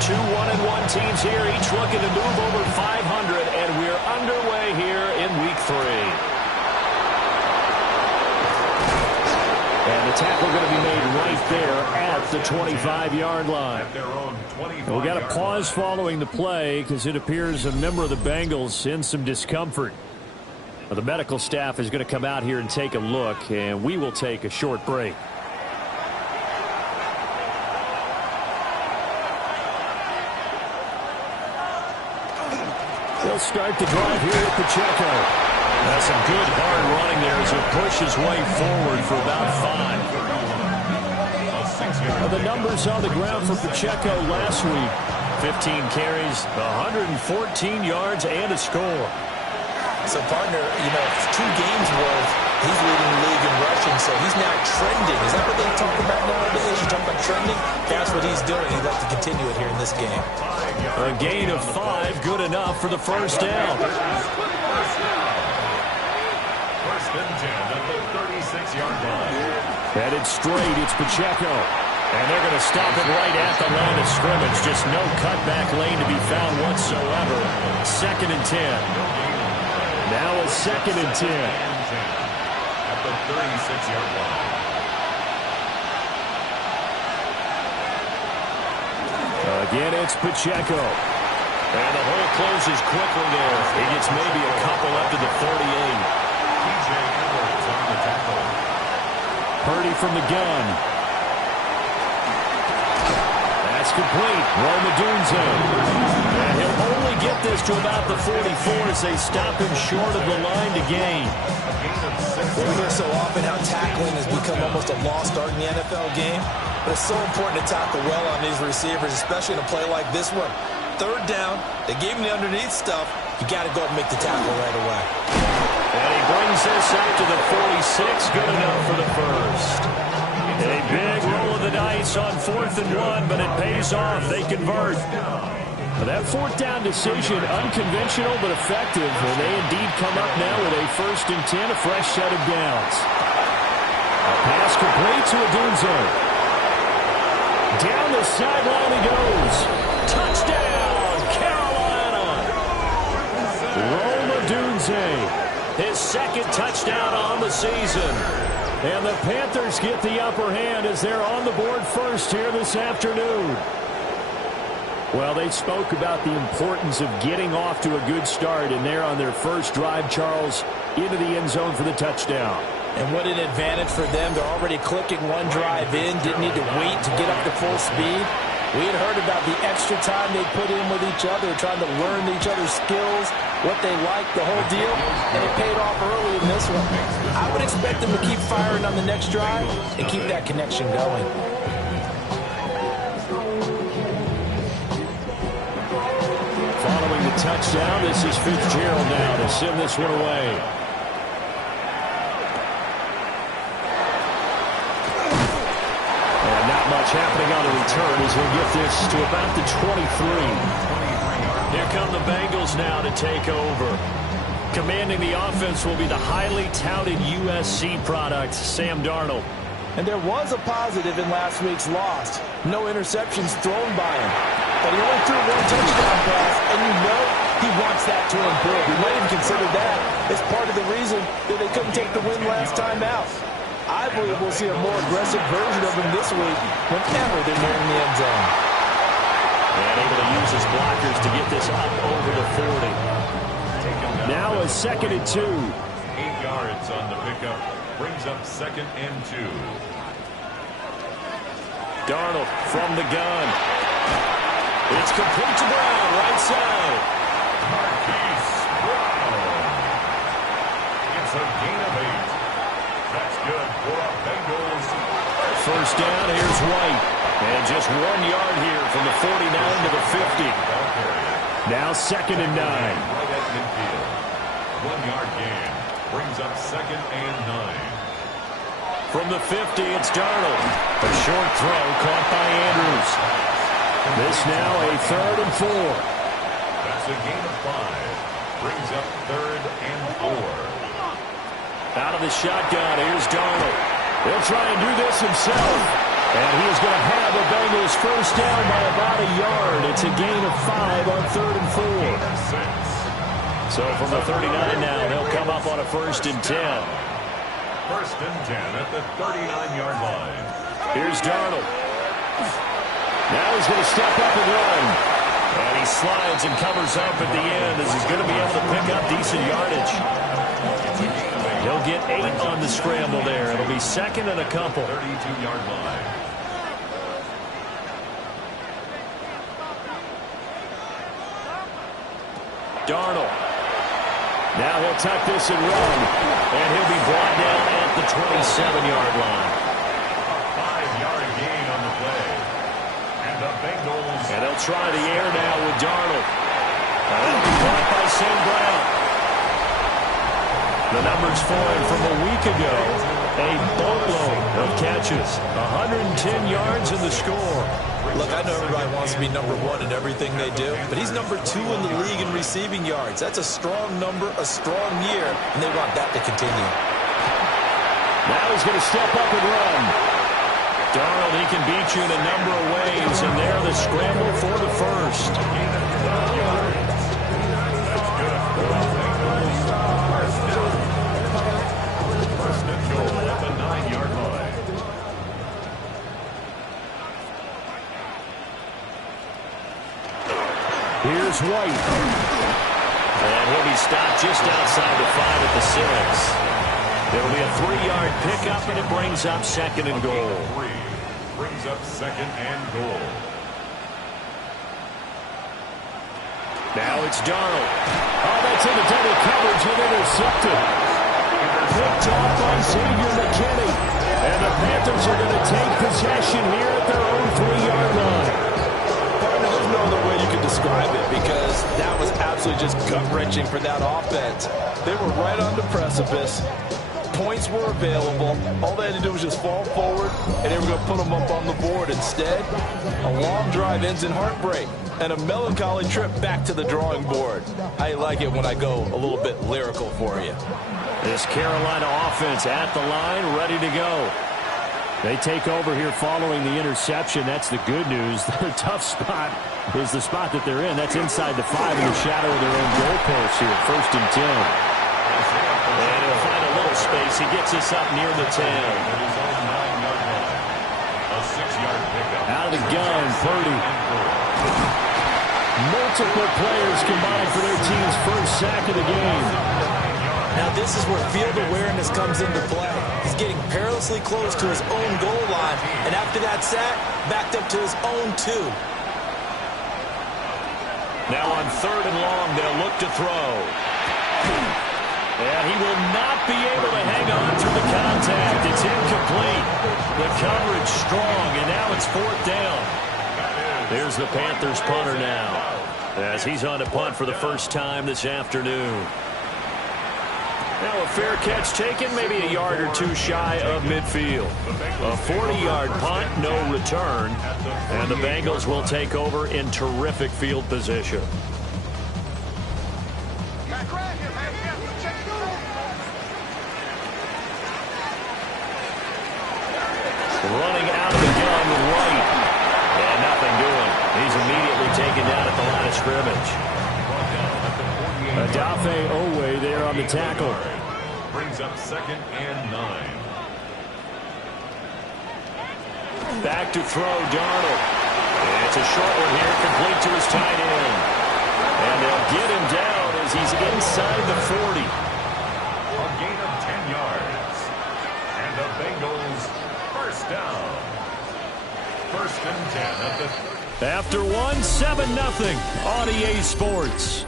Two 1-1 teams here, each looking to move over 500, and we're underway here in Week 3. And the tackle going to be made right there at the 25-yard line. We've got a pause following the play because it appears a member of the Bengals in some discomfort. The medical staff is going to come out here and take a look, and we will take a short break. They'll start the drive here with Pacheco. That's some good hard running there as he pushes his way forward for about 5. The numbers on the ground for Pacheco last week: 15 carries, 114 yards, and a score. So, partner, 2 games worth, he's leading the league in rushing, so he's now trending. Is that what they talk about nowadays? You talk about trending? That's what he's doing. He'd like to continue it here in this game. A gain of 5, good enough for the first down. First and 10 at the 36-yard line. Headed straight, it's Pacheco. And they're going to stop it right at the line of scrimmage. Just no cutback lane to be found whatsoever. Second and 10. Now a second and 10. At the 36-yard line. Again, it's Pacheco. And the hole closes quickly there. He gets maybe a couple up to the 48. P.J. Edwards on the tackle. Purdy from the gun. That's complete. Roma Dunze. And he'll only get this to about the 44 as they stop him short of the line to gain. We hear so often how tackling has become almost a lost art in the NFL game. But it's so important to tackle well on these receivers, especially in a play like this one. Third down, they gave him the underneath stuff. You got to go and make the tackle right away. And he brings this out to the 46. Good enough for the first. A big roll of the dice on 4th and 1, but it pays off. They convert. That 4th down decision, unconventional but effective. And they indeed come up now with a 1st and 10, a fresh set of downs. A pass complete to Dunze. Down the sideline he goes. Touchdown, Carolina. Roma Dunze, his second touchdown on the season. And the Panthers get the upper hand as they're on the board first here this afternoon. Well, they spoke about the importance of getting off to a good start, and they're on their first drive, Charles, into the end zone for the touchdown. And what an advantage for them. They're already clicking one drive in, didn't need to wait to get up to full speed. We had heard about the extra time they put in with each other, trying to learn each other's skills, what they like, the whole deal, and it paid off early in this one. I would expect them to keep firing on the next drive and keep that connection going. Following the touchdown, this is Fitzgerald now to send this one away. And not much happening on the return as we'll get this to about the 23. Here come the Bengals now to take over. Commanding the offense will be the highly touted USC product, Sam Darnold. And there was a positive in last week's loss. No interceptions thrown by him. But he only threw one touchdown pass, and you know he wants that to improve. We might even consider that as part of the reason that they couldn't take the win last time out. I believe we'll see a more aggressive version of him this week whenever they're nearing the end zone. And able to use his blockers to get this up over the 40. Now a 2nd and 2. 8 yards on the pickup. Brings up 2nd and 2. Darnold from the gun. It's complete to Brown, right side. Marquise Brown. It's a gain of 8. That's good for our Bengals. First down, here's White. And just 1 yard here from the 49 to the 50. Now 2nd and 9. Right at midfield. 1 yard gain. Brings up 2nd and 9. From the 50, it's Darnold. A short throw caught by Andrews. This now a 3rd and 4. That's a gain of 5. Brings up 3rd and 4. Out of the shotgun, here's Darnold. He'll try and do this himself. And he is going to have the Bengals first down by about a yard. It's a gain of 5 on 3rd and 4. So from the 39 now, they'll come up on a 1st and 10. 1st and 10 at the 39-yard line. Here's Darnold. Now he's going to step up and run. And he slides and covers up at the end as he's going to be able to pick up decent yardage. He'll get 8 on the scramble there. It'll be 2nd and a couple. 32-yard line. Darnold. Now he'll tuck this and run. And he'll be brought down at the 27-yard line. 5-yard gain on the play. And the Bengals. And they'll try the air now with Darnold. And that'll be caught by St. Brown. The numbers for him from a week ago. A boatload of catches. 110 yards in the score. Look, I know everybody wants to be number 1 in everything they do, but he's number 2 in the league in receiving yards. That's a strong number, a strong year, and they want that to continue. Now he's going to step up and run. Darnold, he can beat you in a number of ways, and there the scramble for the first. First and goal at the 9-yard line. Here's White. And he'll be stopped just outside the 5 at the 6. It'll be a 3-yard pickup, and it brings up 2nd and goal. 3 brings up 2nd and goal. Now it's Darnold. Oh, that's into double coverage and intercepted. Picked off by Xavier McKinney. And the Panthers are going to take possession here at their own 3-yard line. There's no other way you could describe it because that was absolutely just gut-wrenching for that offense. They were right on the precipice. Points were available. All they had to do was just fall forward, and they were going to put them up on the board. Instead, a long drive ends in heartbreak and a melancholy trip back to the drawing board. I like it when I go a little bit lyrical for you. This Carolina offense at the line, ready to go. They take over here following the interception. That's the good news. Their tough spot is the spot that they're in. That's inside the 5 in the shadow of their own goalpost here. 1st and 10. And he'll find a little space. He gets us up near the 10. A 6-yard pickup. Out of the gun, Purdy. Multiple players combined for their team's first sack of the game. Now this is where field awareness comes into play. He's getting perilously close to his own goal line, and after that sack, backed up to his own 2. Now on 3rd and long, they'll look to throw. And he will not be able to hang on through the contact. It's incomplete. The coverage strong, and now it's 4th down. There's the Panthers punter now, as he's on to punt for the first time this afternoon. Now a fair catch taken, maybe a yard or 2 shy of midfield. A 40-yard punt, no return. And the Bengals will take over in terrific field position. Running out of the gun with White. And nothing doing. He's immediately taken down at the line of scrimmage. Adafe Owe there on the tackle. Brings up 2nd and 9. Back to throw, Darnold. And it's a short one here, complete to his tight end. And they'll get him down as he's inside the 40. A gain of 10 yards. And the Bengals first down. 1st and 10 at the 30. After 7-0 on EA Sports.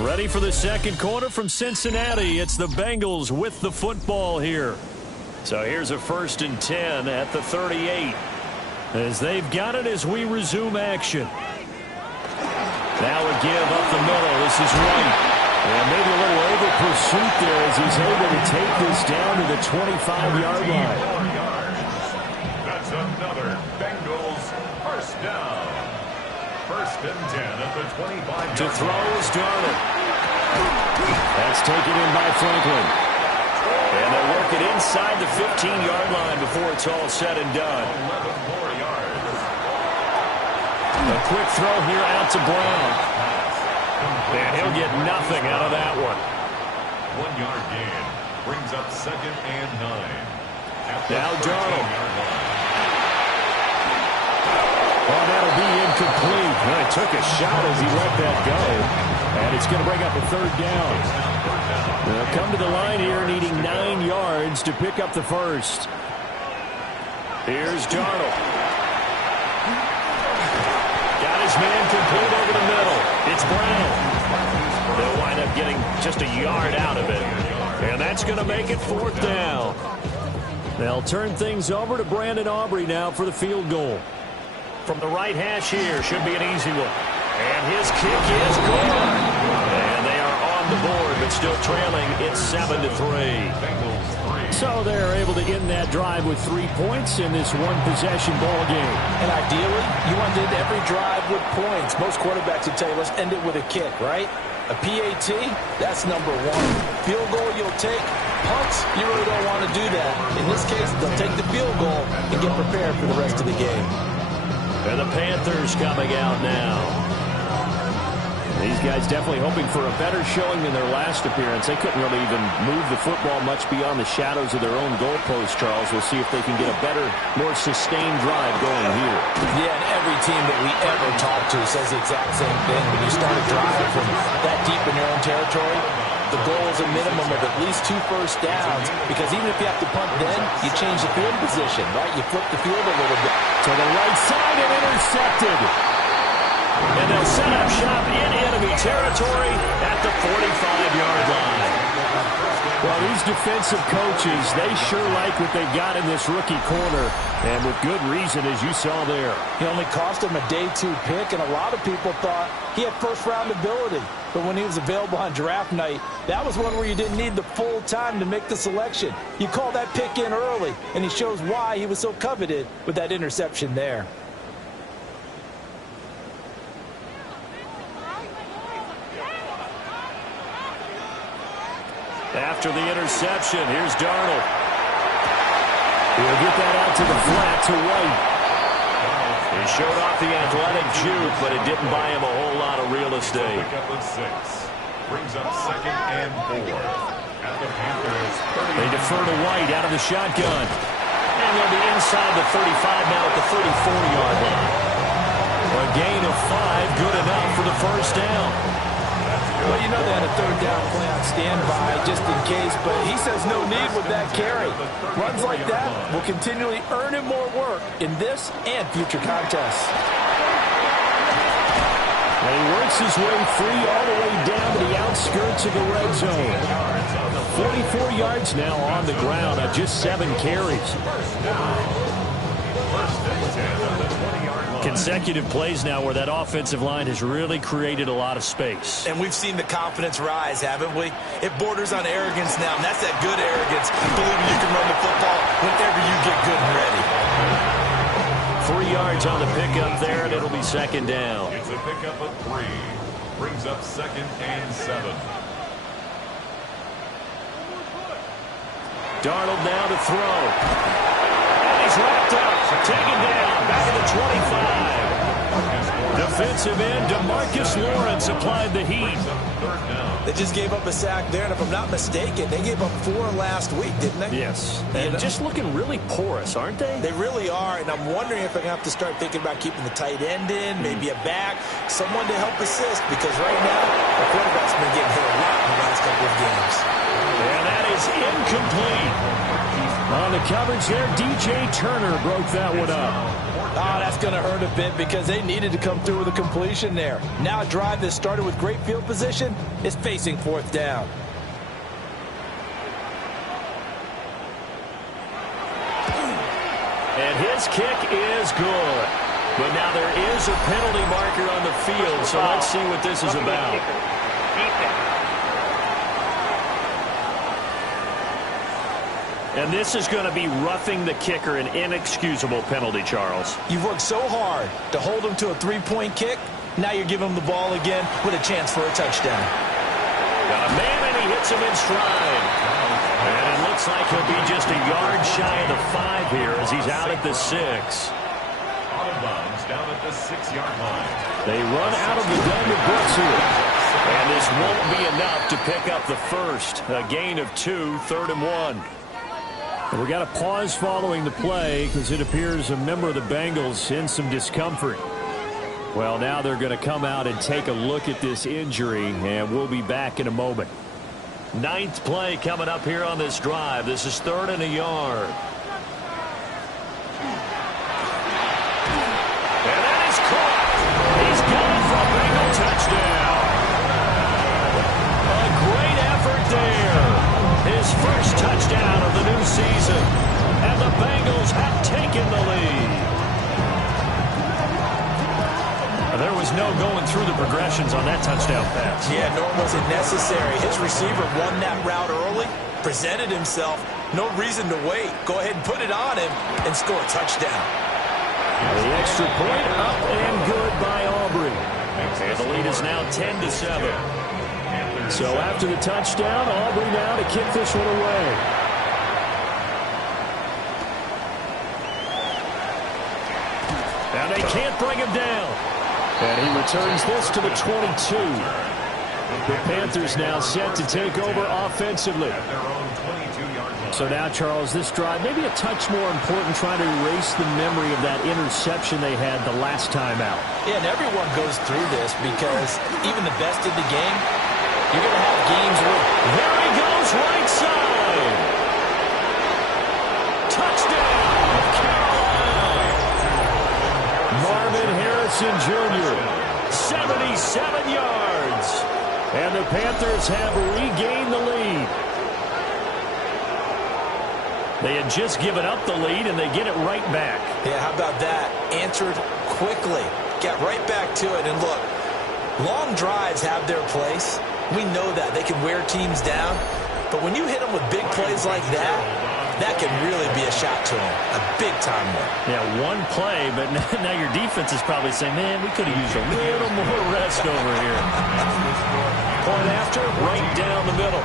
Ready for the second quarter from Cincinnati. It's the Bengals with the football here. So here's a 1st and 10 at the 38. As they've got it as we resume action. Now a give up the middle. This is White. And maybe a little over pursuit there as he's able to take this down to the 25-yard line. That's another Bengals first down. First and 10 at the 25-yard To throw is Darnold. That's taken in by Franklin. And they'll work it inside the 15-yard line before it's all said and done. 11 more yards. A quick throw here out to Brown. And he'll get nothing out of that one. 1 yard gain brings up second and 9. Now Darnold. Oh, that'll be incomplete. Well, he took a shot as he let that go. And it's going to bring up a third down. They'll come to the line here needing 9 yards to pick up the first. Here's Darnold. Got his man complete over the middle. It's Brown. They'll wind up getting just a yard out of it. And that's going to make it fourth down. They'll turn things over to Brandon Aubrey now for the field goal. From the right hash here, should be an easy one. And his kick is good. And they are on the board, but still trailing. It's 7-3. So they're able to end that drive with 3 points in this one-possession ball game. And ideally, you want to end every drive with points. Most quarterbacks would tell you, let's end it with a kick, right? A PAT, that's number one. Field goal you'll take. Punts, you really don't want to do that. In this case, they'll take the field goal and get prepared for the rest of the game. And the Panthers coming out now. These guys definitely hoping for a better showing than their last appearance. They couldn't really even move the football much beyond the shadows of their own goalpost, Charles. We'll see if they can get a better, more sustained drive going here. Yeah, and every team that we ever talk to says the exact same thing. When you start a drive from that deep in your own territory, the goal is a minimum of at least 2 first downs, because even if you have to punt then, you change the field position, right? You flip the field a little bit. To the right side and intercepted. And they'll set up shop in enemy territory at the 45-yard line. Well, these defensive coaches, they sure like what they've got in this rookie corner, and with good reason, as you saw there. He only cost him a day 2 pick, and a lot of people thought he had first-round ability. But when he was available on draft night, that was one where you didn't need the full time to make the selection. You call that pick in early, and he shows why he was so coveted with that interception there. After the interception, here's Darnold. He'll get that out to the flat to White. He showed off the athletic juke, but it didn't buy him a whole lot of real estate. Pick up of 6. Brings up second and 4. At the Panthers. They defer to White out of the shotgun. And they'll be inside the 35 now at the 34-yard line. A gain of 5, good enough for the first down. Well, you know they had a third down play on standby just in case, but he says no need with that carry. Runs like that will continually earn him more work in this and future contests. And he works his way free all the way down to the outskirts of the red zone. 44 yards now on the ground on just 7 carries. Consecutive plays now where that offensive line has really created a lot of space. And we've seen the confidence rise, haven't we? It borders on arrogance now, and that's that good arrogance, believing you can run the football whenever you get good and ready. 3 yards on the pickup there, and it'll be second down. It's a pickup of 3. Brings up second and 7. Darnold now to throw. And he's wrapped up. Taken down. Back at the 25. Defensive end DeMarcus Lawrence applied the heat. They just gave up a sack there, and if I'm not mistaken, they gave up 4 last week, didn't they? Yes. And just looking really porous, aren't they? They really are, and I'm wondering if I'm going to have to start thinking about keeping the tight end in, maybe a back, someone to help assist, because right now, the quarterback's been getting hit a lot in the last couple of games. And that is incomplete. On the coverage there, DJ Turner broke that one up. Oh, that's going to hurt a bit because they needed to come through with a completion there. Now a drive that started with great field position is facing 4th down. And his kick is good. But now there is a penalty marker on the field, so let's see what this is about. And this is going to be roughing the kicker, an inexcusable penalty, Charles. You've worked so hard to hold him to a three-point kick. Now you're giving him the ball again with a chance for a touchdown. Got a man, and he hits him in stride. And it looks like he'll be just a yard shy of the 5 here as he's out at the 6. Out of bounds down at the 6-yard line. They run out of the gun to Brooks here. And this won't be enough to pick up the first. A gain of 2, 3rd and 1. We got a pause following the play because it appears a member of the Bengals in some discomfort. Well, now they're going to come out and take a look at this injury, and we'll be back in a moment. 9th play coming up here on this drive. This is 3rd and a yard. And that is caught. He's got it for a Bengal touchdown. A great effort there. His first touchdown of the new season. And the Bengals have taken the lead. There was no going through the progressions on that touchdown pass. Yeah, nor was it necessary. His receiver won that route early, presented himself. No reason to wait. Go ahead and put it on him and score a touchdown. The extra point up and good by Aubrey. And the lead is now 10-7. So after the touchdown, Aubrey now to kick this one away. Now they can't bring him down. And he returns this to the 22. The Panthers now set to take over offensively. So now, Charles, this drive, maybe a touch more important, trying to erase the memory of that interception they had the last time out. Yeah, and everyone goes through this because even the best in the game, you're going to have games where there he goes, right side. Touchdown, Carolina. Marvin Harrison Jr., 77 yards. And the Panthers have regained the lead. They had just given up the lead, and they get it right back. Yeah, how about that? Answered quickly. Got right back to it. And look, long drives have their place. We know that. They can wear teams down. But when you hit them with big plays like that, that can really be a shot to them. A big-time one. Yeah, one play, but now your defense is probably saying, man, we could have used a little more rest over here. Point after, right down the middle.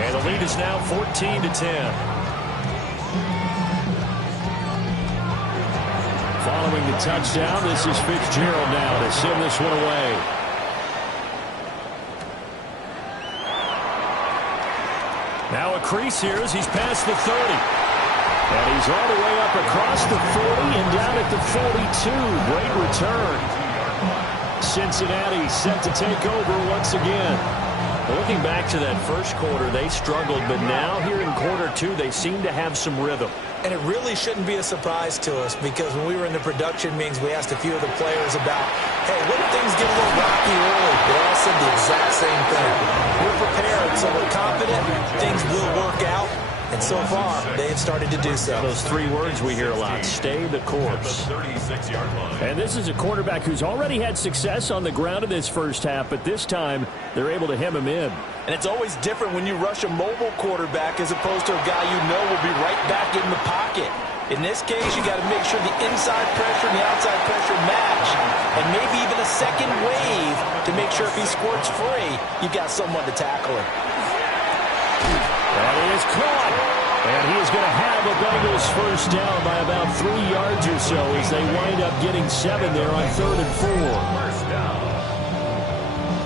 And the lead is now 14-10. Following the touchdown, this is Fitzgerald now to send this one away. Now a crease here as he's past the 30. And he's all the way up across the 40 and down at the 42. Great return. Cincinnati set to take over once again. Looking back to that first quarter, they struggled, but now here in quarter 2, they seem to have some rhythm. And it really shouldn't be a surprise to us because when we were in the production meetings, we asked a few of the players about, hey, what if things get a little rocky early? They all said the exact same thing. We're prepared, so we're confident things will work out. And so far, they have started to do so. Those 3 words we hear a lot, stay the course. And this is a quarterback who's already had success on the ground in this first half, but this time they're able to hem him in. And it's always different when you rush a mobile quarterback as opposed to a guy you know will be right back in the pocket. In this case, you got to make sure the inside pressure and the outside pressure match, and maybe even a second wave to make sure if he squirts free, you've got someone to tackle him. And he is caught. And he is going to have the Bengals first down by about 3 yards or so as they wind up getting 7 there on 3rd and 4. First down.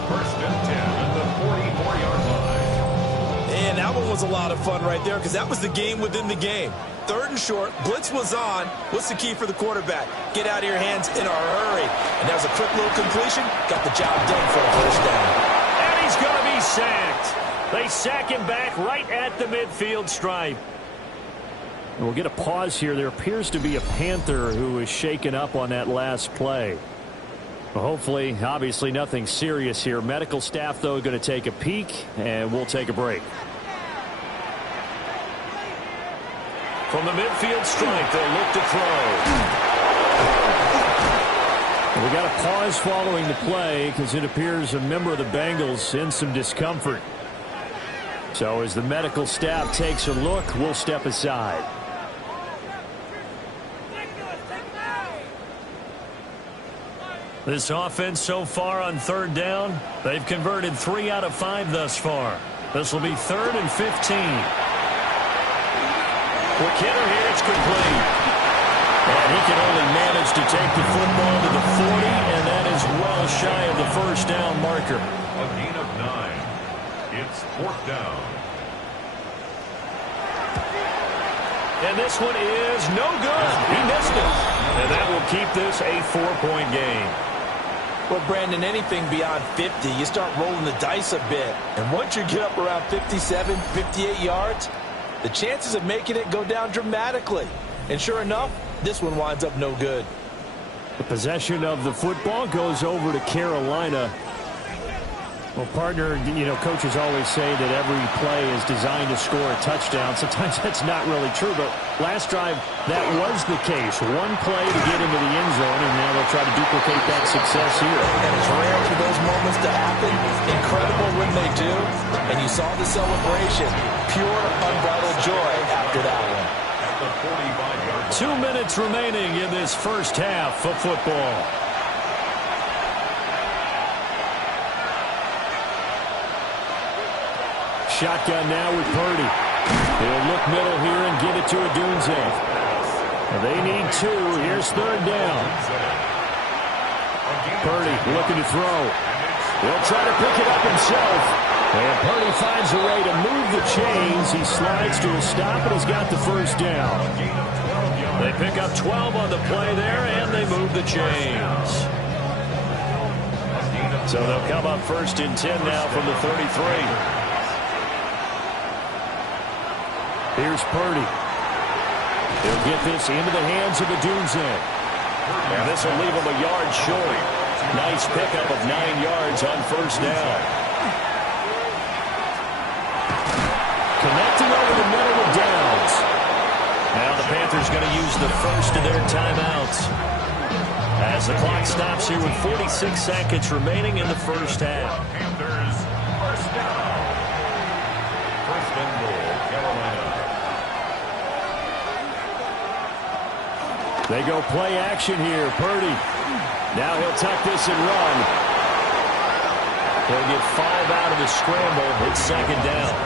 1st and 10 at the 44-yard line. And that one was a lot of fun right there because that was the game within the game. 3rd and short, blitz was on. What's the key for the quarterback? Get out of your hands in a hurry. And that was a quick little completion. Got the job done for a first down. And he's going to be sacked. They sack him back right at the midfield stripe. And we'll get a pause here. There appears to be a Panther who is shaken up on that last play. Well, hopefully, obviously nothing serious here. Medical staff, though, going to take a peek, and we'll take a break. From the midfield stripe, they'll look to throw. We got a pause following the play because it appears a member of the Bengals in some discomfort. So as the medical staff takes a look, we'll step aside. This offense so far on third down, they've converted 3 out of 5 thus far. This will be 3rd and 15. Quick hitter here, it's complete. And he can only manage to take the football to the 40, and that is well shy of the first down marker. A gain of 9. It's 4th down. And this one is no good. He missed it. And that will keep this a 4-point game. Well, Brandon, anything beyond 50, you start rolling the dice a bit. And once you get up around 57, 58 yards, the chances of making it go down dramatically. And sure enough, this one winds up no good. The possession of the football goes over to Carolina. Well, partner, you know, coaches always say that every play is designed to score a touchdown. Sometimes that's not really true, but last drive, that was the case. One play to get into the end zone, and now they'll try to duplicate that success here. And it's rare for those moments to happen. Incredible when they do. And you saw the celebration. Pure, unbridled joy after that one. At the 45-yard line. 2 minutes remaining in this first half of football. Shotgun now with Purdy. He'll look middle here and give it to Odunze. They need 2. Here's 3rd down. Purdy looking to throw. He'll try to pick it up himself. And Purdy finds a way to move the chains. He slides to a stop, and he's got the first down. They pick up 12 on the play there, and they move the chains. So they'll come up 1st and 10 now from the 33. Here's Purdy. He'll get this into the hands of Odunze. And this will leave him a yard short. Nice pickup of 9 yards on 1st down. Connecting over the middle with Downs. Now the Panthers going to use the first of their timeouts. As the clock stops here with 46 seconds remaining in the first half. Panthers, 1st down. 1st and goal, Carolina. They go play action here. Purdy. Now he'll tuck this and run. He'll get 5 out of the scramble. It's 2nd down.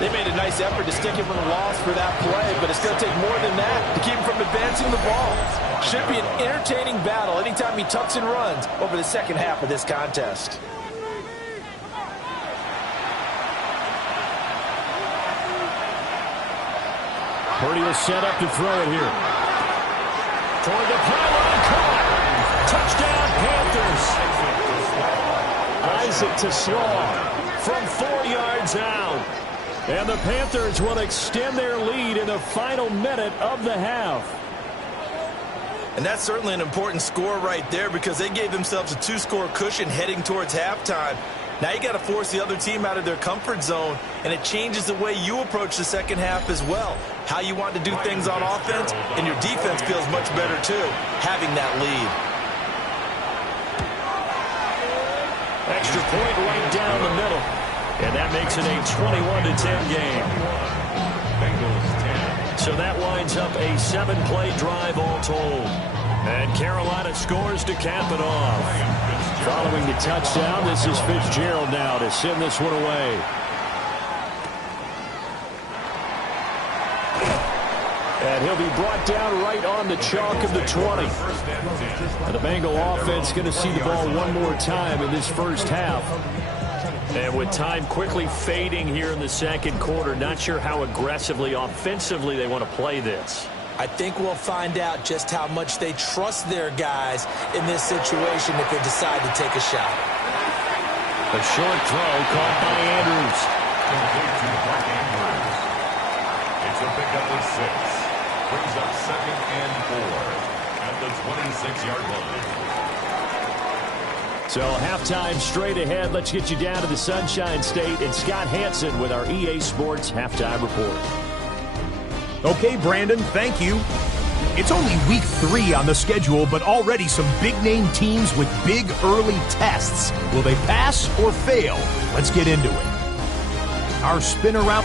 They made a nice effort to stick him with a loss for that play, but it's going to take more than that to keep him from advancing the ball. Should be an entertaining battle anytime he tucks and runs over the second half of this contest. Purdy will set up to throw it here. Toward the pylon, caught. Touchdown, Panthers. Isaac to Slaw from 4 yards out. And the Panthers will extend their lead in the final minute of the half. And that's certainly an important score right there because they gave themselves a 2-score cushion heading towards halftime. Now you got to force the other team out of their comfort zone, and it changes the way you approach the second half as well. How you want to do things on offense, and your defense feels much better too, having that lead. Extra point right down the middle. And that makes it a 21-10 game. Bengals 10. So that winds up a 7-play drive all told. And Carolina scores to cap it off. Following the touchdown, this is Fitzgerald now to send this one away. And he'll be brought down right on the chalk of the 20. And the Bengal offense going to see the ball one more time in this first half. And with time quickly fading here in the second quarter, not sure how aggressively, offensively they want to play this. I think we'll find out just how much they trust their guys in this situation if they decide to take a shot. A short throw caught by Andrews. Complete to Mark Andrews. It's a pickup of 6. Brings up 2nd and 4 at the 26-yard line. So halftime straight ahead. Let's get you down to the Sunshine State and Scott Hansen with our EA Sports Halftime Report. Okay, Brandon, thank you. It's only week 3 on the schedule, but already some big-name teams with big early tests. Will they pass or fail? Let's get into it. Our spin around.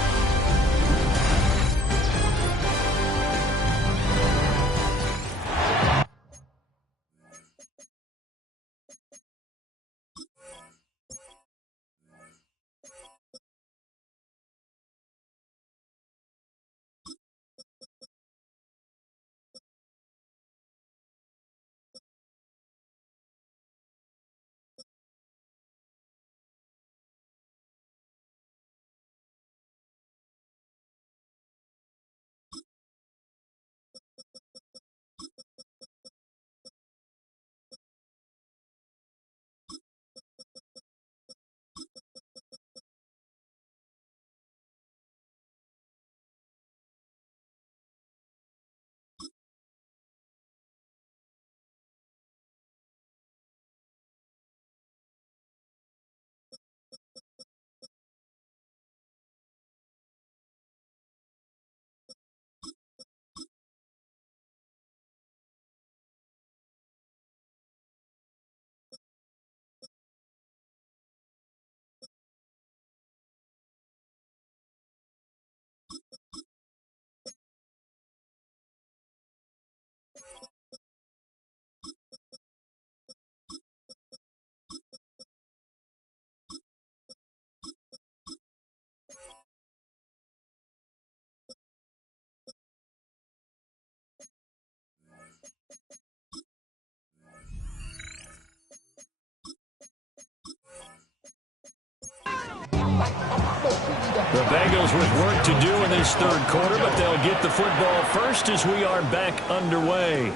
The Bengals with work to do in this third quarter, but they'll get the football first as we are back underway.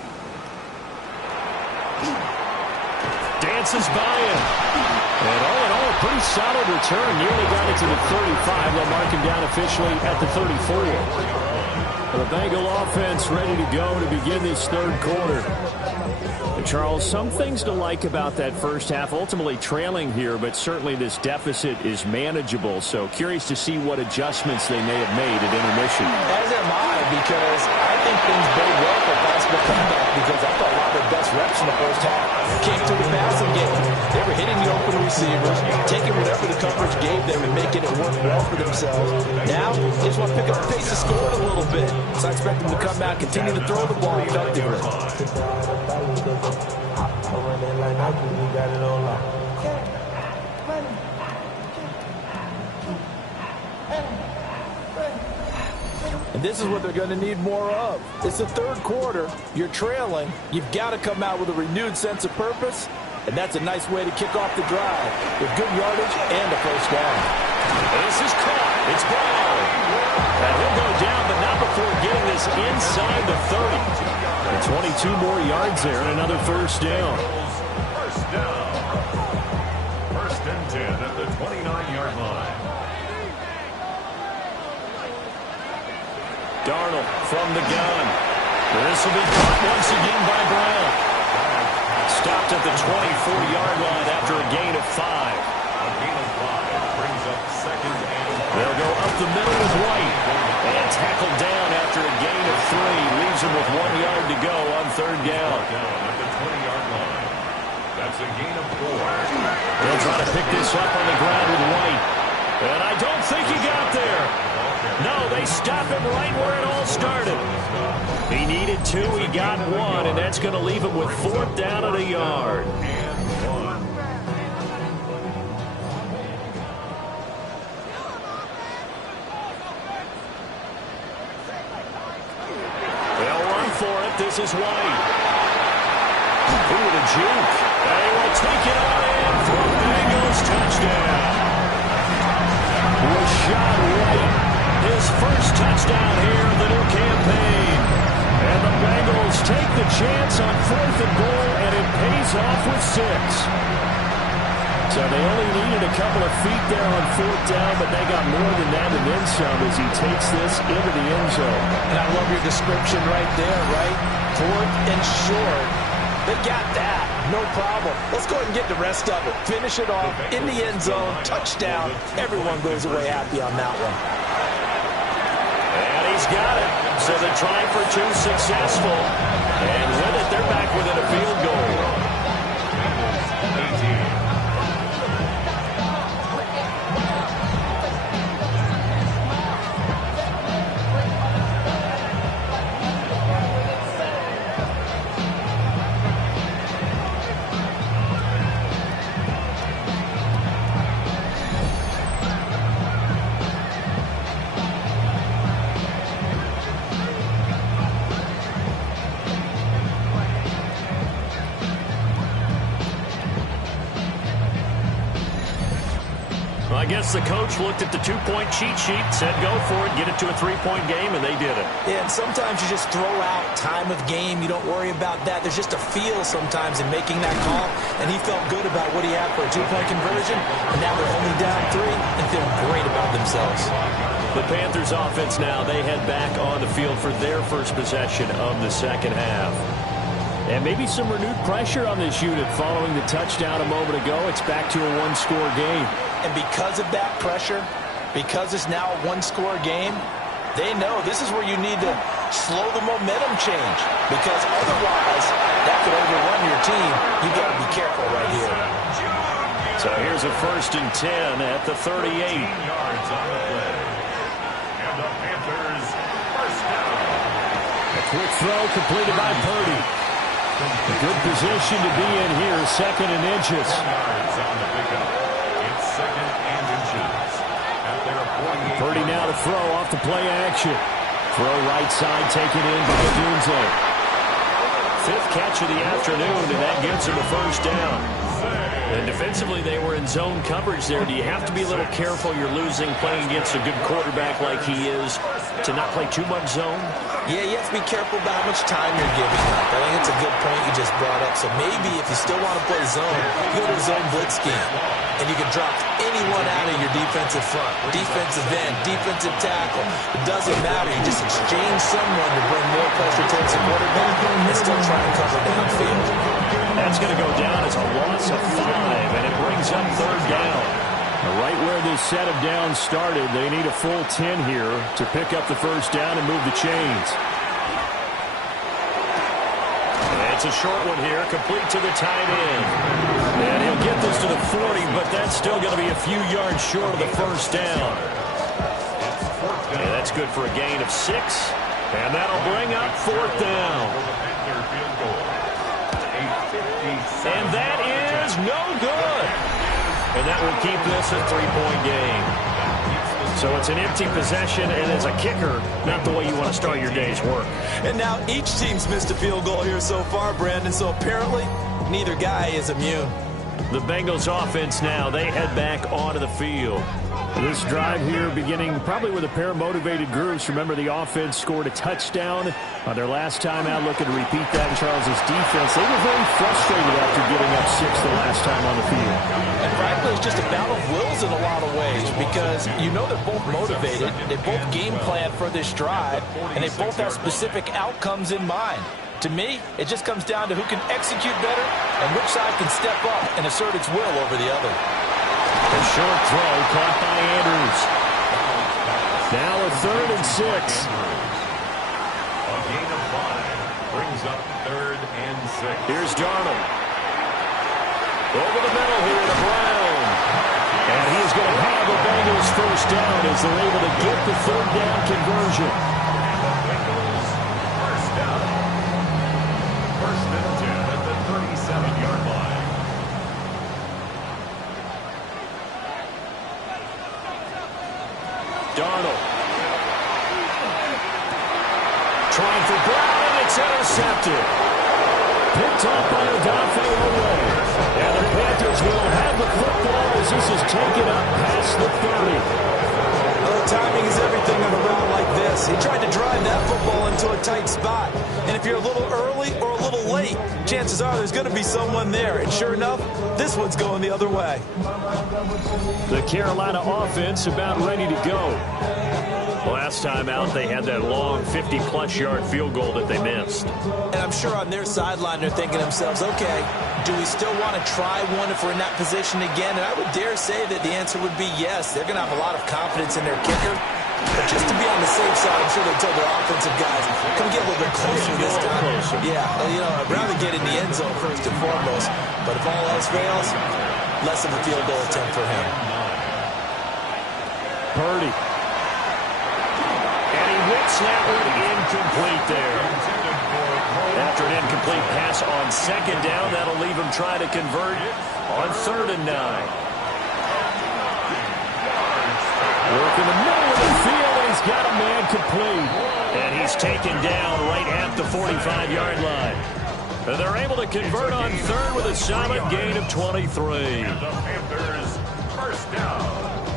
Dances by him. And all in all, a pretty solid return. Nearly got it to the 35. They'll mark him down officially at the 34. The Bengal offense ready to go to begin this third quarter. Charles, some things to like about that first half. Ultimately trailing here, but certainly this deficit is manageable. So curious to see what adjustments they may have made at intermission. As am I, because I think things bode well for possible comeback, because I thought a lot of their best reps in the first half came through the passing game. They were hitting the open receivers, taking whatever the coverage gave them and making it work well for themselves. Now, they just want to pick up the pace of scoring a little bit. So I expect them to come out, continue to throw the ball effectively. And this is what they're going to need more of. It's the third quarter. You're trailing. You've got to come out with a renewed sense of purpose, and that's a nice way to kick off the drive with good yardage and a first down. This is caught. It's Brown. And he'll go down, but not before getting this inside the 30. And 22 more yards there and another first down. First down. First and 10 at the 29-yard line. Darnold from the gun. This will be caught once again by Brown. Stopped at the 24-yard line after a gain of 5. A gain of 5 brings up second and 5. They'll go up the middle with White. And tackled down after a gain of 3. Leaves him with 1 yard to go on third down. Down at the 20-yard line. That's a gain of 4. They'll try to pick this up on the ground with White. And I don't think he got there. No, they stop him right where it all started. He needed 2, he got 1, and that's going to leave him with 4th down at a yard. They'll run for it. This is White. Ooh, the juke. They will take it on in for a Bengals touchdown. Rashad White, his first touchdown here of the new campaign. And the Bengals take the chance on 4th and goal, and it pays off with 6. So they only needed a couple of feet there on 4th down, but they got more than that and then some as he takes this into the end zone. And I love your description right there, right? 4th and short. They got that. No problem. Let's go ahead and get the rest of it. Finish it off in the end zone. Touchdown. Everyone goes away happy on that one. And he's got it. So they're trying for 2, successful. And with it, they're back within a field goal. Well, I guess the coach looked at the two-point cheat sheet, said go for it, get it to a three-point game, and they did it. Yeah, and sometimes you just throw out time of game. You don't worry about that. There's just a feel sometimes in making that call, and he felt good about what he had for a two-point conversion, and now they're only down 3 and feeling great about themselves. The Panthers offense now, they head back on the field for their first possession of the second half. And maybe some renewed pressure on this unit following the touchdown a moment ago. It's back to a one-score game. And because of that pressure, because it's now a one-score game, they know this is where you need to slow the momentum change. Because otherwise, that could overrun your team. You've got to be careful right here. So here's a 1st and 10 at the 38. yards on the play. And the Panthers first down. A quick throw completed by Purdy. A good position to be in here, 2nd and inches. 10 yards on the pickup. It's 2nd and inches. At their 48. Purdy now to throw off the play action. Throw right side, taken in by Dunze. 5th catch of the afternoon, and that gets him a first down. And defensively, they were in zone coverage there. Do you have to be a little careful? You're losing playing against a good quarterback like he is to not play too much zone? Yeah, you have to be careful about how much time you're giving up. I think it's a good point you just brought up. So maybe if you still want to play zone, you go to a zone blitz scheme. And you can drop anyone out of your defensive front. Defensive end, defensive tackle. It doesn't matter. You just exchange someone to bring more pressure towards the quarterback and still try and cover downfield. That's going to go down as a loss of 5, and it brings up 3rd down. Right where this set of downs started, they need a full 10 here to pick up the first down and move the chains. It's a short one here, complete to the tight end. And he'll get this to the 40, but that's still going to be a few yards short of the first down. And that's good for a gain of 6. And that'll bring up 4th down. And that is no good. And that will keep this a 3-point game. So it's an empty possession, and as a kicker, not the way you want to start your day's work. And now each team's missed a field goal here so far, Brandon, so apparently neither guy is immune. The Bengals offense now, they head back onto the field. This drive here beginning probably with a pair of motivated groups. Remember, the offense scored a touchdown on their last time out, looking to repeat that in Charles' defense. They were very frustrated after giving up 6 the last time on the field. And frankly, it's just a battle of wills in a lot of ways because you know they're both motivated, they both game plan for this drive, and they both have specific outcomes in mind. To me, it just comes down to who can execute better and which side can step up and assert its will over the other. A short throw caught by Andrews. Now a 3rd and 6. A gain of 5 brings up 3rd and 6. Here's Darnold. Over the middle here to Brown. And he is going to have the Bengals first down as they're able to get the 3rd down conversion. Bengals first down. 1st and 10 at the 37-yard line. Darnold. Trying for Brown, and it's intercepted. Picked off by Odafe Oweh. And the Panthers will have the football as this is taken up past the 30. Well, timing is everything on a route like this. He tried to drive that football into a tight spot. And if you're a little early or a little late, chances are there's going to be someone there. And sure enough, this one's going the other way. The Carolina offense about ready to go. Last time out, they had that long 50-plus yard field goal that they missed. And I'm sure on their sideline they're thinking to themselves, okay, do we still want to try one if we're in that position again? And I would dare say that the answer would be yes. They're going to have a lot of confidence in their kicker. But just to be on the safe side, I'm sure they told their offensive guys, come get a little bit closer this time. Yeah, you know, I'd rather get in the end zone first and foremost. But if all else fails, less of a field goal attempt for him. Purdy. That one incomplete there. After an incomplete pass on 2nd down, that'll leave him trying to convert on 3rd and 9. Work in the middle of the field, and he's got a man complete. And he's taken down right at the 45-yard line. And they're able to convert on 3rd with a solid gain of 23. And the Panthers first down.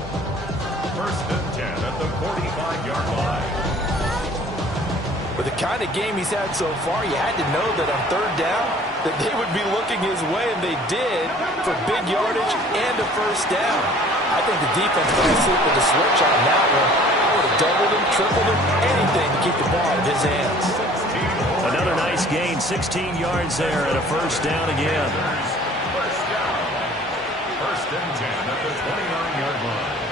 the kind of game he's had so far, you had to know that on third down that they would be looking his way, and they did, for big yardage and a first down. I think the defense fell asleep with the switch on that one. I would have doubled him, tripled him, anything to keep the ball out of his hands. Another nice gain, 16 yards there and a first down again. First down. First and 10 at the 29-yard line.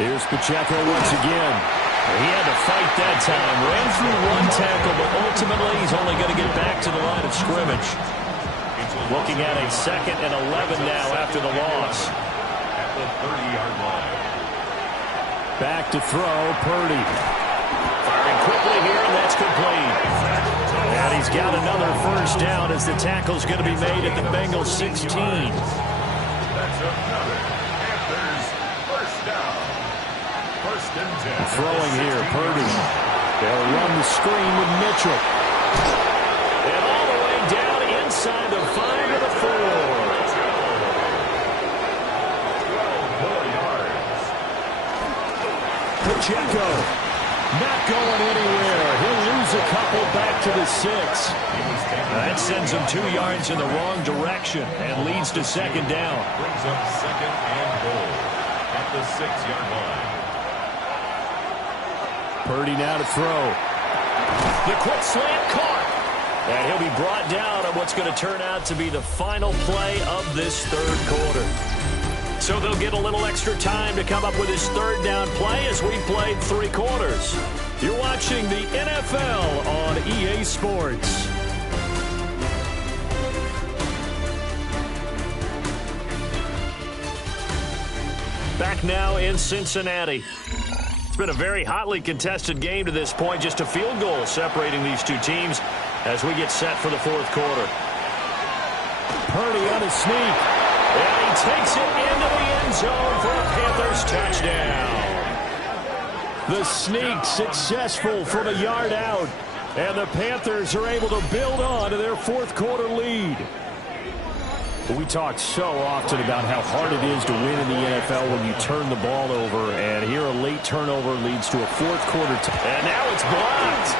Here's Pacheco once again. He had to fight that time. Ran through one tackle, but ultimately he's only going to get back to the line of scrimmage. Looking at a 2nd and 11 now after the loss. At the 30-yard line. Back to throw, Purdy. Firing quickly here, and that's complete. And he's got another first down as the tackle's going to be made at the Bengals 16. That's another Panthers first down. First and 10. Throwing here, Purdy. They'll run the screen with Mitchell. And all the way down inside the 5 to the 4. 12 yards. Pacheco not going anywhere. He'll lose a couple back to the 6. That sends him 2 yards in the wrong direction and leads to second down. Brings up second and goal at the 6-yard line. Purdy now to throw. The quick slant caught. And he'll be brought down on what's going to turn out to be the final play of this third quarter. So they'll get a little extra time to come up with his third down play as we played 3 quarters. You're watching the NFL on EA Sports. Back now in Cincinnati. It's been a very hotly contested game to this point. Just a field goal separating these two teams as we get set for the fourth quarter. Purdy on a sneak. And he takes it into the end zone for a Panthers touchdown. The sneak successful from a yard out. And the Panthers are able to build on to their fourth quarter lead. We talk so often about how hard it is to win in the NFL when you turn the ball over, and here a late turnover leads to a fourth quarter. And now it's blocked.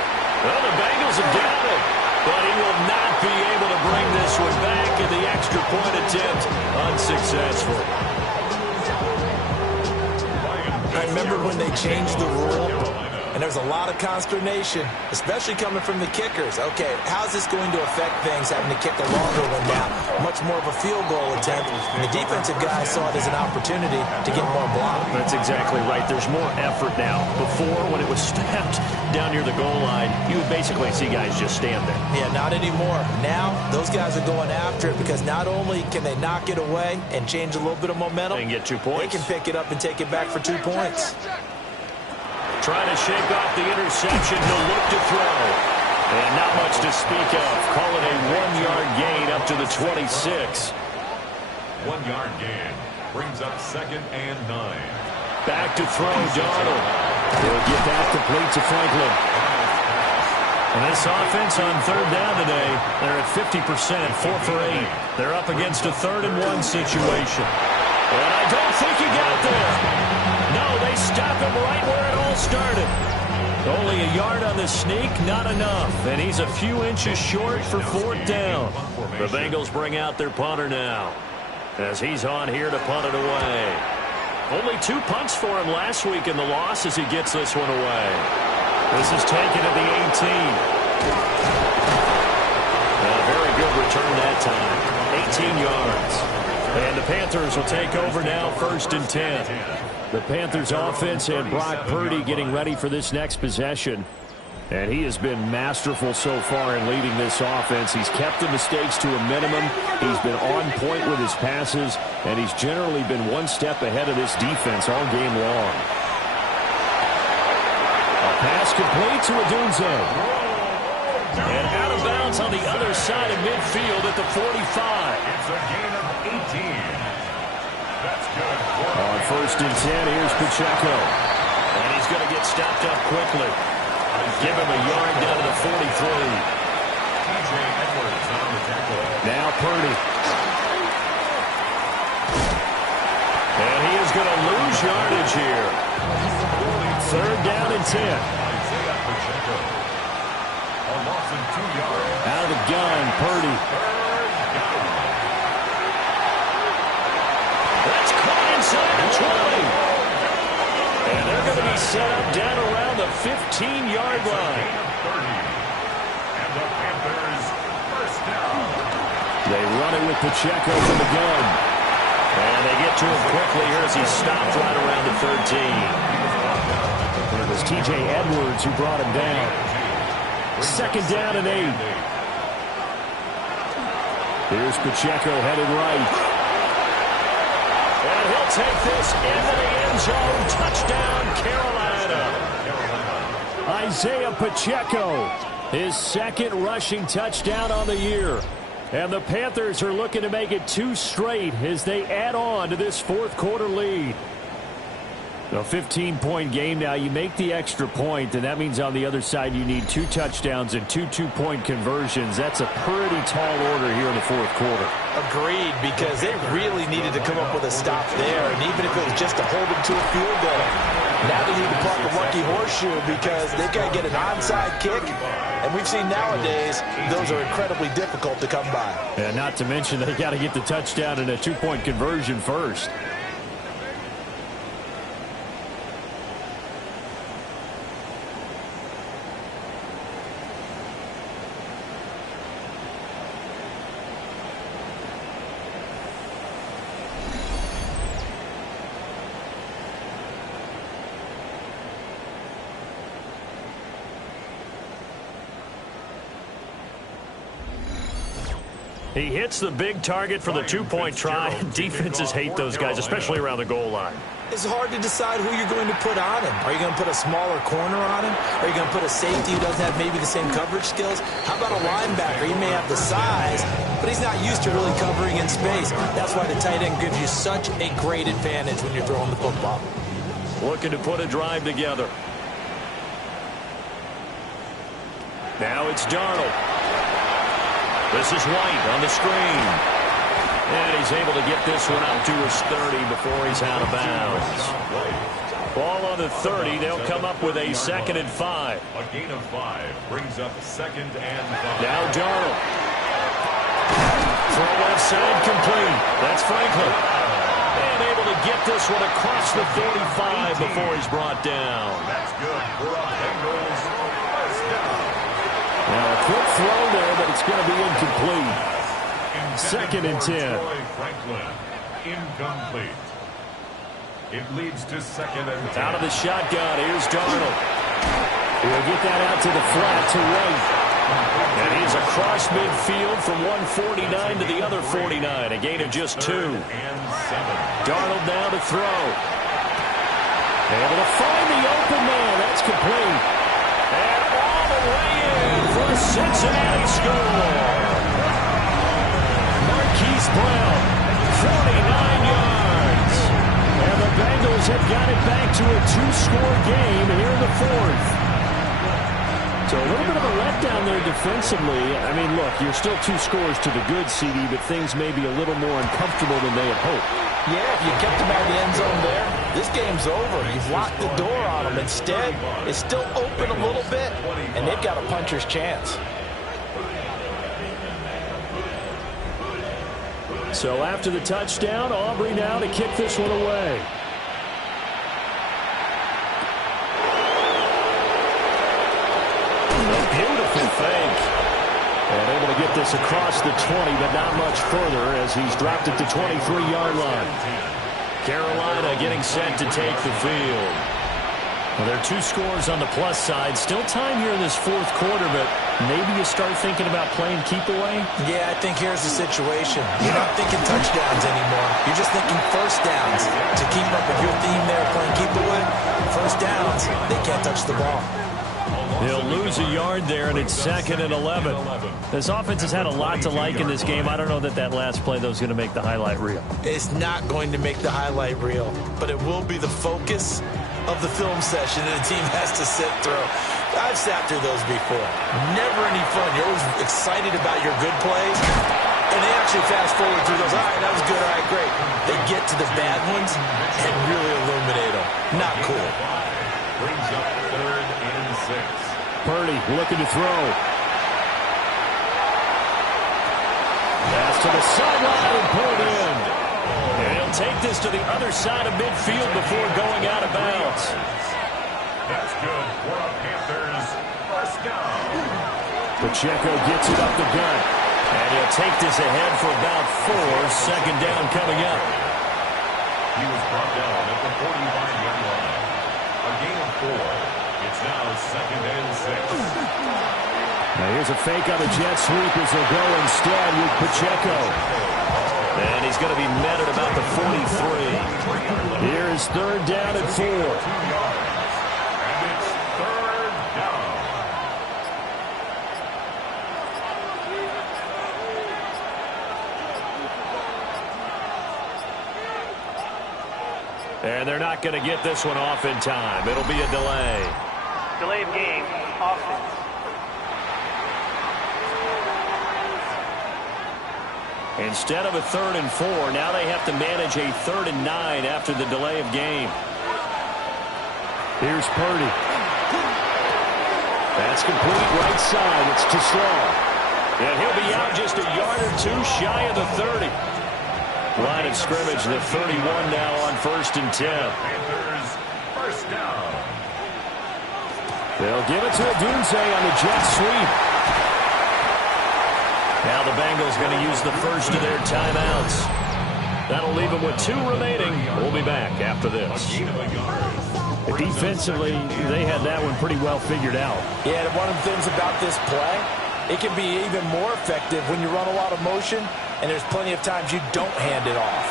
Well, the Bengals have got it, but he will not be able to bring this one back, and the extra point attempt unsuccessful. I remember when they changed the rule, and there was a lot of consternation, especially coming from the kickers. Okay, how's this going to affect things, having to kick a longer one now? Much more of a field goal attempt. And the defensive guys saw it as an opportunity to get more block. That's exactly right. There's more effort now. Before, when it was snapped down near the goal line, you would basically see guys just stand there. Yeah, not anymore. Now, those guys are going after it because not only can they knock it away and change a little bit of momentum, and get 2 points. they can pick it up and take it back for 2 points. Trying to shake off the interception. He'll look to throw. And not much to speak of. Call it a 1-yard gain up to the 26. 1-yard gain. Brings up second and 9. Back to throw, Darnold. They'll get that complete to Franklin. And this offense on third down today, they're at 50%, 4 for 8. They're up against a 3rd and 1 situation. And I don't think he got there. No, they stop him right where it all started. Only a yard on the sneak, not enough. And he's a few inches short for 4th down. The Bengals bring out their punter now as he's on here to punt it away. Only 2 punts for him last week in the loss as he gets this one away. This is taken at the 18. A very good return that time. 18 yards. And the Panthers will take over now, 1st and 10. The Panthers offense and Brock Purdy getting ready for this next possession. And he has been masterful so far in leading this offense. He's kept the mistakes to a minimum. He's been on point with his passes, and he's generally been one step ahead of this defense all game long. A pass complete to Odunze. And out of bounds on the other side of midfield at the 45. It's a gain of 18. That's good. On 1st and 10, here's Pacheco. And he's going to get stopped up quickly. Give him a yard down to the 43. TJ Edwards on the tackle. Now Purdy. And he is going to lose yardage here. 3rd down and 10. Pacheco. A loss of 2 yards. Out of the gun, Purdy. That's caught inside the 20. And they're going to be set up down around the 15-yard line. And the Panthers first down. They run it with Pacheco from the gun. And they get to him quickly here as he stopped right around the 13. It was T.J. Edwards who brought him down. Second down and 8. Here's Pacheco headed right. And he'll take this into the end zone. Touchdown, Carolina. Isaiah Pacheco, his second rushing touchdown on the year. And the Panthers are looking to make it 2 straight as they add on to this fourth quarter lead. A 15-point game now. You make the extra point, and that means on the other side you need 2 touchdowns and 2 two-point conversions. That's a pretty tall order here in the fourth quarter. Agreed, because they really needed to come up with a stop there, and even if it was just to hold them to a field goal. Now they need to pluck the lucky horseshoe because they've got to get an onside kick, and we've seen nowadays those are incredibly difficult to come by. And not to mention they got to get the touchdown and a 2-point conversion first. He hits the big target for the 2-point try. Defenses hate those guys, especially around the goal line. It's hard to decide who you're going to put on him. Are you going to put a smaller corner on him? Are you going to put a safety who doesn't have maybe the same coverage skills? How about a linebacker? He may have the size, but he's not used to really covering in space. That's why the tight end gives you such a great advantage when you're throwing the football. Looking to put a drive together. Now it's Darnold. This is White on the screen. And he's able to get this one out to his 30 before he's out of bounds. Ball on the 30. They'll come up with a 2nd and 5. A gain of 5 brings up 2nd and 5. Now Darnold. Throw left side complete. That's Franklin. And able to get this one across the 45 before he's brought down. That's good for a Bengals first down. Now a quick throw there, but it's going to be incomplete. 2nd and 10. Franklin, incomplete. It leads to 2nd and 10. Out of the shotgun, here's Darnold. He'll get that out to the flat to White. And he's across midfield from 149 to the other 49. A gain of just 2. Darnold now to throw. Able to find the open man. That's complete. And all the way in for a Cincinnati score. Marquise Brown, 49 yards. And the Bengals have got it back to a 2-score game here in the fourth. So a little bit of a letdown there defensively. I mean, look, you're still 2 scores to the good, CD, but things may be a little more uncomfortable than they had hoped. Yeah, if you kept him out of the end zone there, this game's over. You've locked the door on him. Instead, it's still open a little bit, and they've got a puncher's chance. So after the touchdown, Aubrey now to kick this one away. A beautiful fake. And able to get this across the 20, but not much further as he's dropped it to 23-yard line. Carolina getting set to take the field. Well, there are 2 scores on the plus side. Still time here in this fourth quarter, but maybe you start thinking about playing keep away? Yeah, I think here's the situation. You're not thinking touchdowns anymore. You're just thinking first downs. To keep up with your theme there, playing keep away, first downs, they can't touch the ball. He'll lose a yard there, and it's 2nd and 11. This offense has had a lot to like in this game. I don't know that last play, though, is going to make the highlight reel. It's not going to make the highlight reel, but it will be the focus of the film session that a team has to sit through. I've sat through those before. Never any fun. You're always excited about your good plays, and they actually fast forward through those. All right, that was good. All right, great. They get to the bad ones and really illuminate them. Not cool. Brings up 3rd and 6. Purdy looking to throw. Pass to the sideline and pulled in. And he'll take this to the other side of midfield before going out of bounds. That's good for a Panthers first down. Pacheco gets it up the gut. And he'll take this ahead for about 4. Second down coming up. He was brought down at the 45-yard line. A gain of 4. It's now second and 6. Now here's a fake on the jet sweep as they'll go instead with Pacheco. And he's going to be met at about the 43. Here is third down at 4. 2 yards. And it's third down. And they're not going to get this one off in time. It'll be a delay. Delay of game, offense. Instead of a 3rd and 4, now they have to manage a 3rd and 9 after the delay of game. Here's Purdy. That's complete right side. It's too slow. And he'll be out just a yard or 2 shy of the 30. Line of scrimmage, the 31 now on 1st and 10. Panthers first down. They'll give it to Odunze on the jet sweep. Now the Bengals going to use the first of their timeouts. That'll leave them with 2 remaining. We'll be back after this. Defensively, they had that one pretty well figured out. Yeah, and one of the things about this play, it can be even more effective when you run a lot of motion, and there's plenty of times you don't hand it off.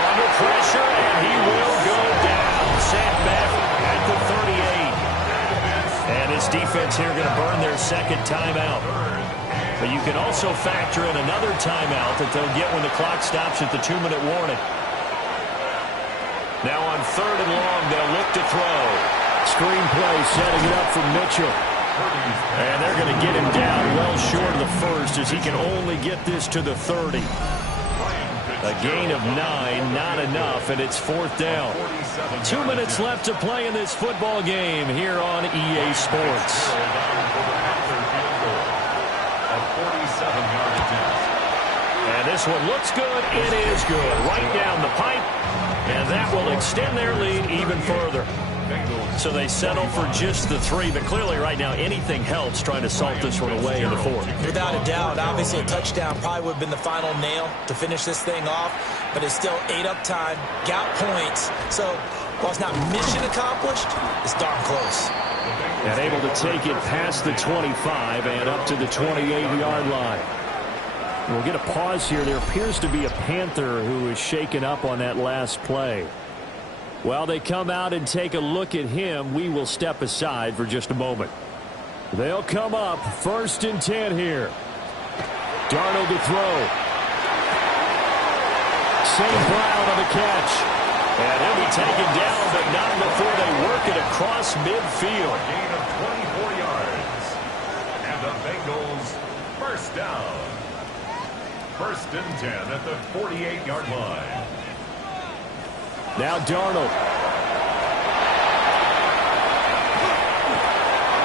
Under pressure, and he will go down. Sent back at the 38. And this defense here going to burn their second timeout. But you can also factor in another timeout that they'll get when the clock stops at the 2-minute warning. Now on 3rd and long, they'll look to throw. Screenplay setting it up for Mitchell. And they're going to get him down well short of the first as he can only get this to the 30. A gain of 9, not enough, and it's 4th down. 2 minutes left to play in this football game here on EA Sports. And this one looks good. It is good. Right down the pipe. And that will extend their lead even further. So they settle for just the 3, but clearly right now anything helps trying to salt this one away in the 4th. Without a doubt, obviously a touchdown probably would have been the final nail to finish this thing off, but it's still 8 up time, got points. So while it's not mission accomplished, it's darn close. And able to take it past the 25 and up to the 28-yard line. We'll get a pause here. There appears to be a Panther who is shaken up on that last play. While they come out and take a look at him, we will step aside for just a moment. They'll come up 1st and 10 here. Darnold to throw. St. Brown on the catch. And he'll be taken down, but not before they work it across midfield. A gain of 24 yards. And the Bengals first down. 1st and 10 at the 48-yard line. Now Darnold.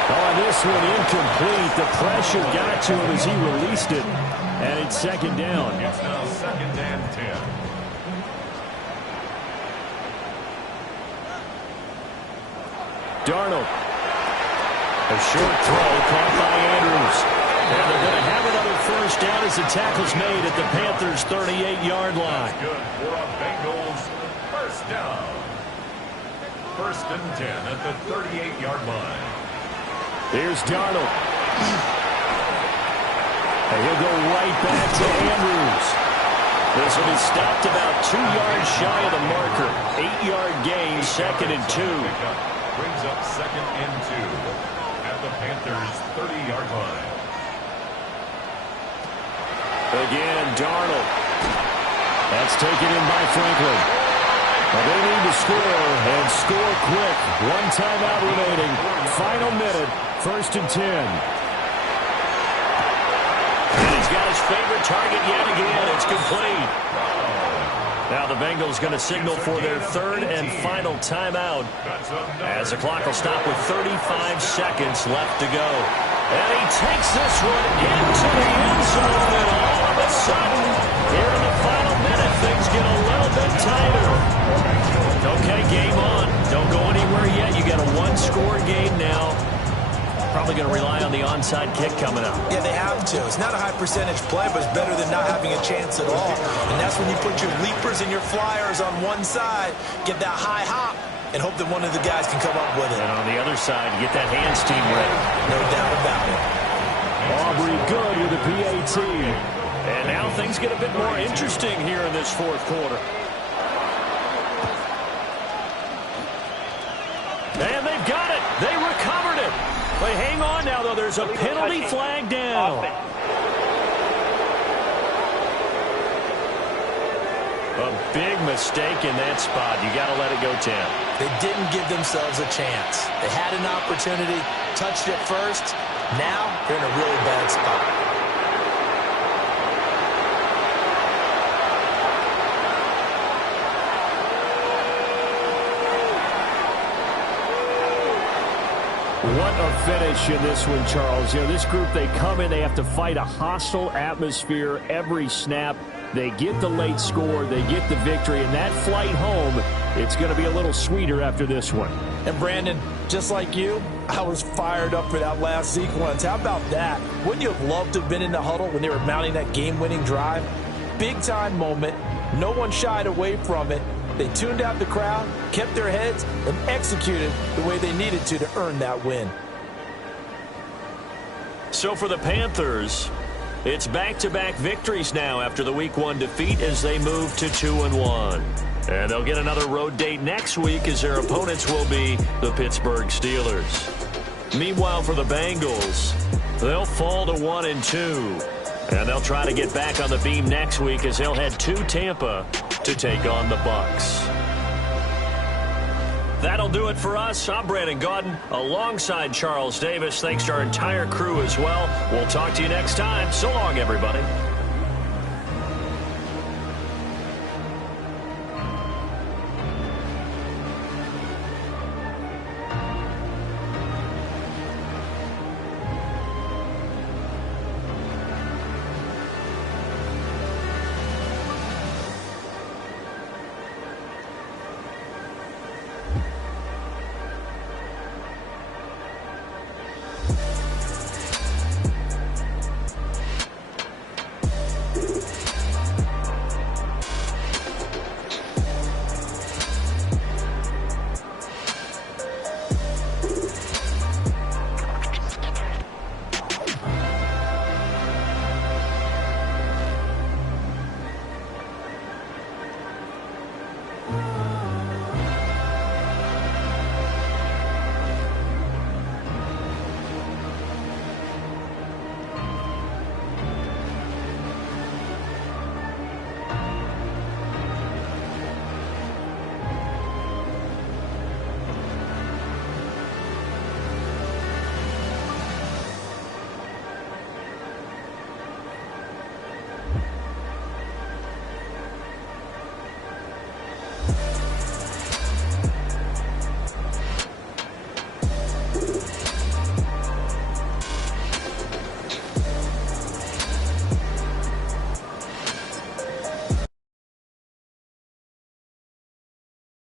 Oh, this one incomplete. The pressure got to him as he released it. And it's 2nd down. It's now 2nd and 10. Darnold. A short throw caught by Andrews. And they're going to have another first down as the tackle's made at the Panthers' 38-yard line. That's good for a Bengals first down. 1st and 10 at the 38-yard line. Here's Darnold. And he'll go right back to Andrews. This one is stopped about 2 yards shy of the marker. 8-yard gain, 2nd and 2. Brings up 2nd and 2 at the Panthers' 30-yard line. Again, Darnold. That's taken in by Franklin. Well, they need to score, and score quick. 1 timeout remaining. Final minute, 1st and 10. And he's got his favorite target yet again. It's complete. Now the Bengals going to signal for their third and final timeout as the clock will stop with 35 seconds left to go. And he takes this one into the end zone, and all of a sudden, here in the final minute, things get a little bit tighter. Okay, game on. Don't go anywhere yet. You got a one-score game now. Probably going to rely on the onside kick coming up. Yeah, they have to. It's not a high percentage play, but it's better than not having a chance at all. And that's when you put your leapers and your flyers on one side, get that high hop, and hope that one of the guys can come up with it. And on the other side, you get that hands team ready. No doubt about it. Aubrey good with the PAT. And now things get a bit more interesting here in this fourth quarter. And they've got it. They recovered it. But hang on now, though. There's a penalty flag down. A big mistake in that spot. You got to let it go, Tim. They didn't give themselves a chance. They had an opportunity, touched it first. Now they're in a really bad spot. What a finish in this one, Charles. You know, this group, they come in, they have to fight a hostile atmosphere every snap. They get the late score, they get the victory, and that flight home, it's going to be a little sweeter after this one. And Brandon, just like you, I was fired up for that last sequence. How about that? Wouldn't you have loved to have been in the huddle when they were mounting that game-winning drive? Big-time moment. No one shied away from it. They tuned out the crowd, kept their heads, and executed the way they needed to earn that win. So for the Panthers, it's back-to-back victories now after the Week 1 defeat as they move to 2-1. And they'll get another road date next week as their opponents will be the Pittsburgh Steelers. Meanwhile, for the Bengals, they'll fall to 1-2. And they'll try to get back on the beam next week as they'll head to Tampa to take on the Bucs. That'll do it for us. I'm Brandon Gaudin alongside Charles Davis. Thanks to our entire crew as well. We'll talk to you next time. So long, everybody.